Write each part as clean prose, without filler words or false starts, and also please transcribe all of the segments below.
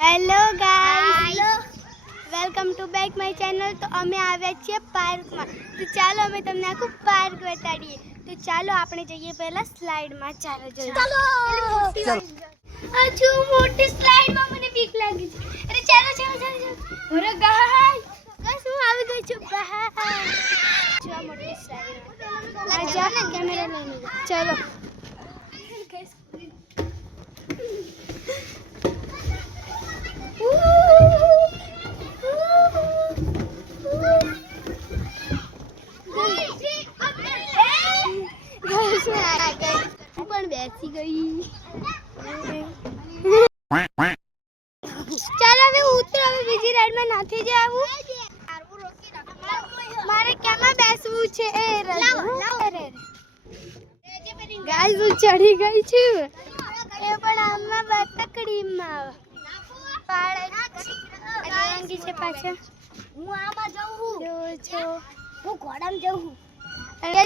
Hello guys, welcome to back my channel. તો અમે આવ્યા છીએ પાર્કમાં। તો ચાલો અમે તમને આખું પાર્ક બતાડીએ। તો ચાલો આપણે જઈએ પહેલા સ્લાઇડમાં। ચાલો જલ્દી। આ જો મોટી સ્લાઇડમાં મને બીક લાગી છે। અરે ચાલો ચાલો ચાલો ઓરે ગાઈસ હું આવી ગઈ છું બહાર। જો મોટી સ્લાઇડ આ જા કેમેરા લઈને ચાલો ગાઈસ। બેસી ગઈ। ચાલ હવે ઉતર, હવે બીજી રાઈડમાં નથી જવું। મારે કેમાં બેસવું છે? ગાઈસ હું ચડી ગઈ છું, એ પણ આમાં બતકડીમાં પાડંગી છે પાછળ। હું આમાં જાઉં જો છો, હું ઘોડામાં જાઉં। અરે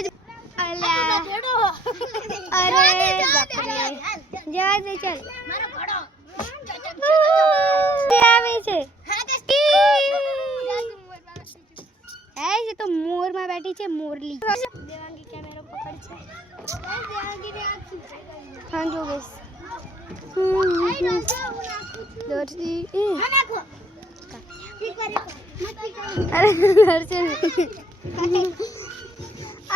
બાપરે જવા દે ચાલ। મારો ઘોડો આવે છે। એ તો મોરમાં બેઠી છે, મોરલી। દેવાંગી કેમેરો પકડ છે। હા જો ગઈસ દોરતી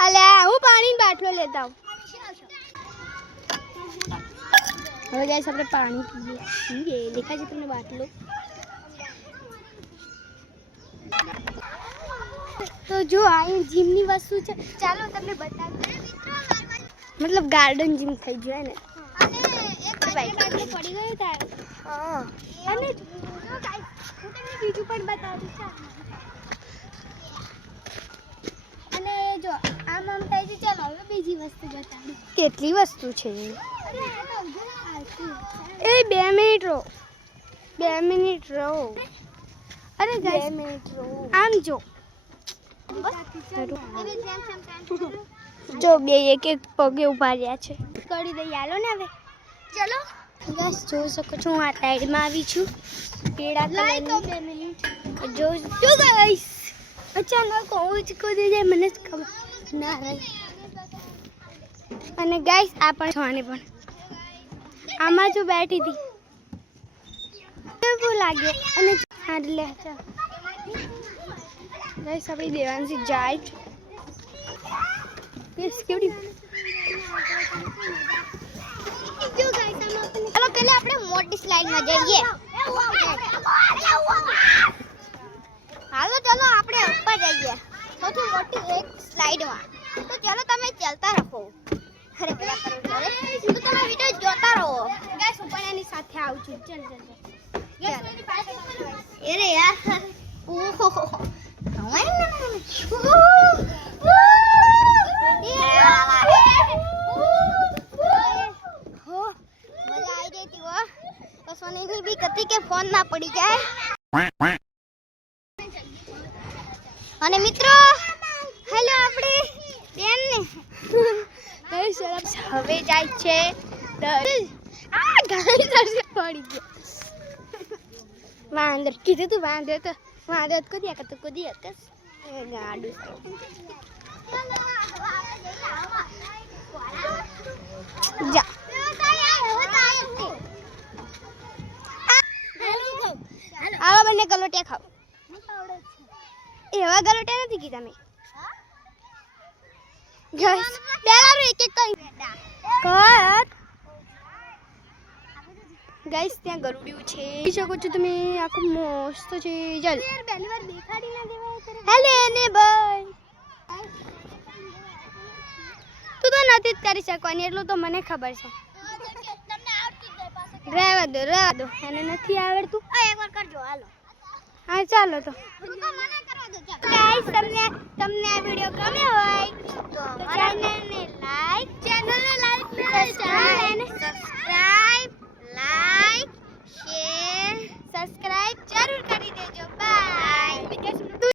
અલ્યા હું પાણીની બાટલો લેતા આવું। હવે ગાઈસ આપણે પાણી પીએ। દેખાય છે તમને બાટલો? તો જો આ જીમની વસ્તુ છે, ચાલો તમને બતાવું। મતલબ ગાર્ડન જીમ થઈ ગયો ને। અને એક બાટલો પડી ગયો તારે। હા અને જો ગાઈસ હું તમને બીજું પણ બતાવું છું। અને જો આમ આમ થઈ છે। ચાલો હવે બીજી વસ્તુ બતાવું। કેટલી વસ્તુ છે? એ 2 મિનિટ રહો, 2 મિનિટ રહો। અરે ગાઈસ 2 મિનિટ રહો, આમ જો જો બે એક એક પગે ઉભા રહ્યા છે। કરી દઈ હાલો ને હવે ચલો ગાઈસ। જોઈ શકો છો હું આ સાઈડમાં આવી છું, પેડા લાઈ તો 2 મિનિટ જો ગાઈસ અચાનક ઓજ કૂદી જાય મને જ ખબર ના રહી। અને ગાઈસ આ પણ છોને પણ આમાં જો બેઠી હતી કેવું લાગે। અને હા લે ચાલ ગાઈસ આપણી દેવાંશી જાય છે। ગાઈસ કેવડી જો ગાઈસ ચાલો પહેલા આપણે મોટી સ્લાઇડમાં જઈએ। હાલો ચાલો આપણે ઉપર જઈએ સૌથી મોટી એક સ્લાઇડમાં। તો ચાલો તમે ચાલતા રહો। અરે પેલા કરો તો તમે વિડિયો જોતા રહો ગાઈસ। હું પણ એની સાથે આવું છું। ચાલ ચાલ અરે યાર ઓહો કે ફોન ના પડી જાય। અને મિત્રો હેલો આપણે બેન ને કઈ સરસ હવે જાય છે। આ ગાય સરસે પડી ગયો। વાંદર કીધું તું વાંદર તો કુદિયા કરતો કુદિયા કસ એ ગાડું જા આવા બંને ગલોટિયા ખાવ। એવા ગલોટિયા નથી કીધા મેં ગાઈસ। પેલા એક એક કઈ કર ગાઈસ ત્યાં ગરુડિયું છે, જોઈ શકો છો તમે આખું મસ્ત છે। ચાલ યાર પહેલી વાર દેખાડી ના દેવાય હેલે ને બાય। તું તો નથી જ કરી શકવાની એટલું તો મને ખબર છે। રહેવા દો એને નથી આવડતું। એકવાર કરજો હાલો। હા ચાલો તો ગાઈસ તમને આ વિડિયો ગમ્યો